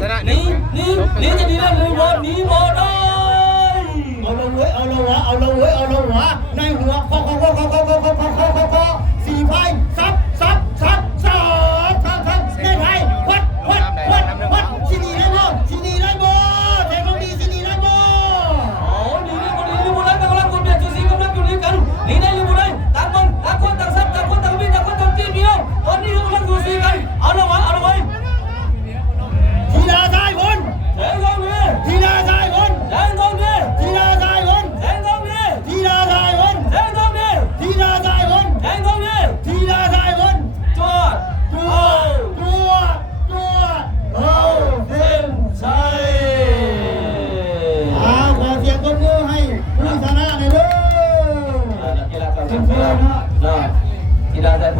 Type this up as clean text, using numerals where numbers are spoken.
นี่จะดีแล้วเลยบอลนี้บอลได้เอาลงเว้ยเอาลงหัวในหัวคอสี่ไพ่ซับในไทยวัดที่นี่ได้บ่แต่ก็มีที่นี่ได้บ่อ๋อนี่นี่บุได้กำลังคนเบียดจุดสีกำลังอยู่นี่กันนี่ได้อยู่บุได้ต่างคนต่างซับต่างคนต่างวิ่งต่างคนต่างตีเดียวตอนนี้กำลังอยู่สีกันเอาละไว้ทีนาทายคนแทงตรงนี้ทีนาทายคนแทงตรงนี้ทีนาทายคนแทงตรงนี้ทีนาทายคนแทงตรงนี้ทีนาทายคนแทงตรงนี้ทีนาทายคนจอดเอาเส้นชัยขอเสียงปรบมือให้ผู้ชนะเลยเด้อ กีฬาการกีฬาใจผู้